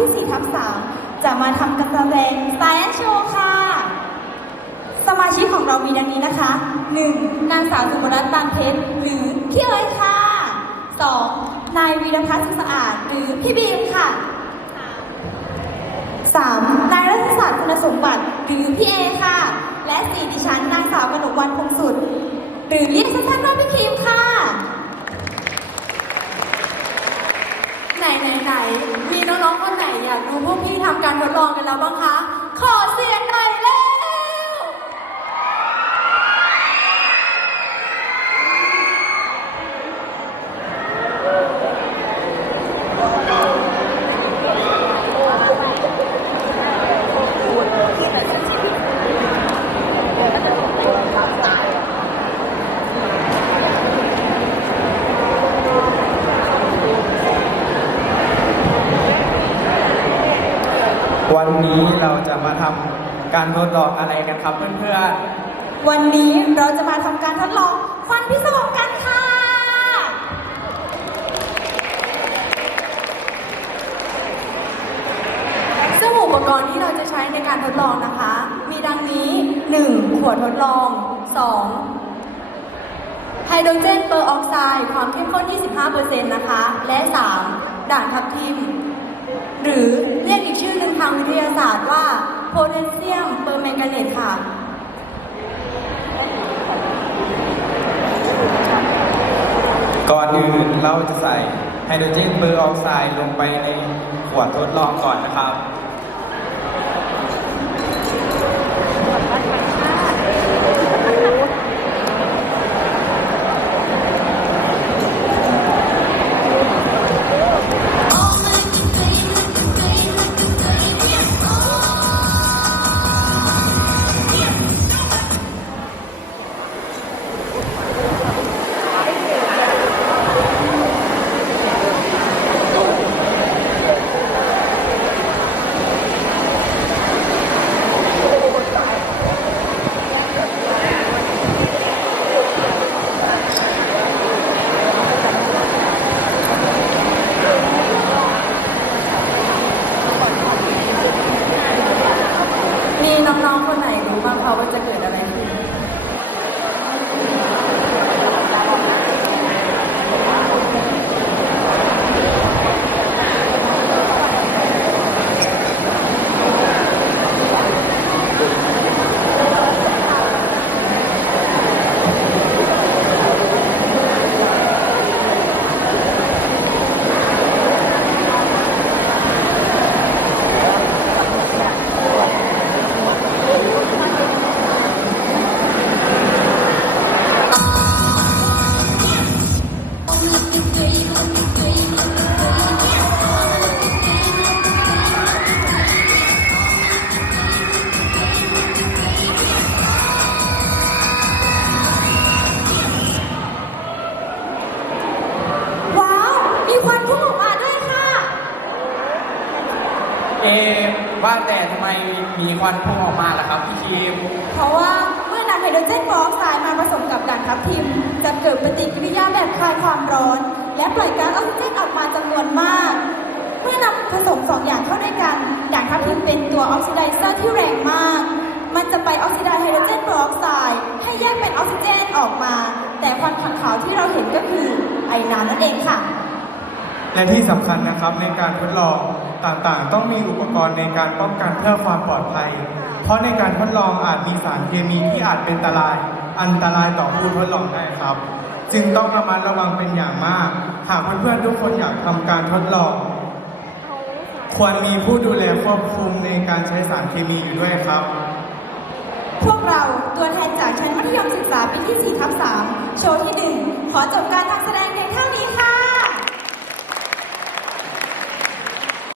ที่4ทับ3จะมาทำการแสดง Science Show ค่ะ สมาชิกของเรามีดังนี้นะคะ 1. นางสาวสุบรัตน์บางเพชรหรือพี่เอ๋ยค่ะ 2. นายวีรพัฒน์สุสะอาด หรือพี่บีมค่ะ 3. นายรัฐศาสตร์คุณสมบัติหรือพี่เอค่ะ และ 4 ดิฉันนางสาวกนกวันคงสุด หรือเรียกสั้นๆว่าพี่คิมค่ะ ไหนไหนไหน น้องๆคนไหนอยากดูพวกพี่ทำการทดลองกันแล้วบ้างคะ ขอเสียงหน่อยเลย วันนี้เราจะมาทำการทดลองอะไรกันครับเพื่อนวันนี้เราจะมาทำการทดลองควันพิศวงกันค่ะ ซึ่งอุปกรณ์ที่เราจะใช้ในการทดลองนะคะ มีดังนี้ 1. ขวดทดลอง 2. ไฮโดรเจนเปอร์ออกไซด์ความเข้มข้น 25%นะคะ และ 3. ด่างทับทิม หรือเรียกอีกชื่อหนึ่งทางวิทยาศาสตร์ว่าโพแทสเซียมเปอร์แมงกาเนตค่ะ ก่อนอื่นเราจะใส่ไฮโดรเจนเปอร์ออกไซด์ลงไปในขวดทดลองก่อนนะครับ เอะว่าแต่ทำไมมีควันพุ่งออกมาล่ะครับพี่คิมเพราะว่าเมื่อนำไฮโดรเจนเปอร์ออกไซด์มาผสมกับด่างทับทิมจะเกิดปฏิกิริยาแบบคลายความร้อน และปล่อยก๊าซออกซิเจนออกมาจำนวนมาก เมื่อนำผสมสองอย่างเข้าด้วยกันด่างทับทิมเป็นตัวออกซิไดเซอร์ที่แรงมาก มันจะไปออกซิไดไฮโดรเจนเปอร์ออกไซด์ให้แยกเป็นออกซิเจนออกมา แต่ควันขาวๆที่เราเห็นก็คือไอน้ำนั่นเองค่ะ และที่สำคัญนะครับในการทดลอง ต่างๆ ต้องมีอุปกรณ์ในการป้องกันเพื่อความปลอดภัย เพราะในการทดลองอาจมีสารเคมีที่อาจเป็นอันตราย อันตรายต่อผู้ทดลองได้ครับ จึงต้องระมัดระวังเป็นอย่างมาก หากเพื่อนๆทุกคนอยากทำการทดลอง ควรมีผู้ดูแลควบคุมในการใช้สารเคมีอยู่ด้วยครับ พวกเราตัวแทนจากชั้นมัธยมศึกษาปีที่4ทับ3โชว์ที่ 1 ขอจบการทำแสดงเพียงเท่านี้ค่ะ